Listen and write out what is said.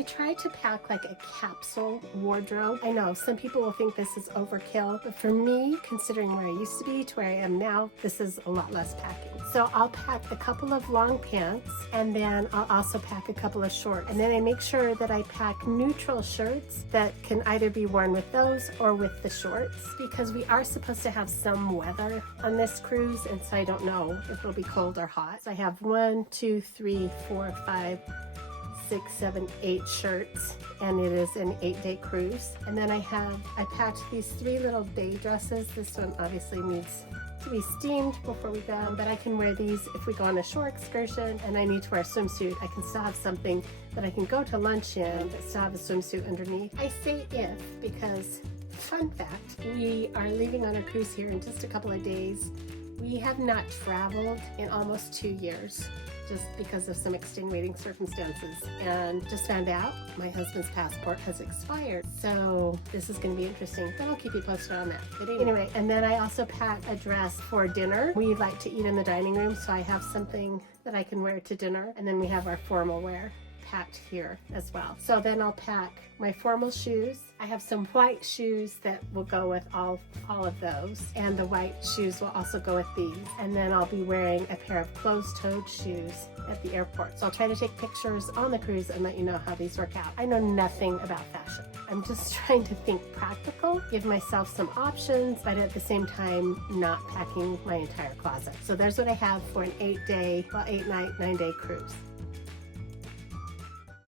I try to pack like a capsule wardrobe. I know some people will think this is overkill, but for me, considering where I used to be to where I am now, this is a lot less packing. So I'll pack a couple of long pants, and then I'll also pack a couple of shorts. And then I make sure that I pack neutral shirts that can either be worn with those or with the shorts, because we are supposed to have some weather on this cruise, and so I don't know if it'll be cold or hot. So I have 1, 2, 3, 4, 5, 6, 7, 8 shirts, and it is an 8-day cruise. And then I packed these 3 little day dresses. This one obviously needs to be steamed before we go, but I can wear these if we go on a shore excursion and I need to wear a swimsuit. I can still have something that I can go to lunch in, but still have a swimsuit underneath. I say if because, fun fact, we are leaving on our cruise here in just a couple of days. We have not traveled in almost 2 years, just because of some extenuating circumstances, and just found out my husband's passport has expired. So this is going to be interesting, but I'll keep you posted on that. But anyway, and then I also packed a dress for dinner. We like to eat in the dining room, so I have something that I can wear to dinner, and then we have our formal wear packed here as well. So then I'll pack my formal shoes. I have some white shoes that will go with all of those, and the white shoes will also go with these. And then I'll be wearing a pair of closed-toed shoes at the airport. So I'll try to take pictures on the cruise and let you know how these work out. I know nothing about fashion. I'm just trying to think practical, give myself some options, but at the same time not packing my entire closet. So there's what I have for an 8-night, 9-day cruise.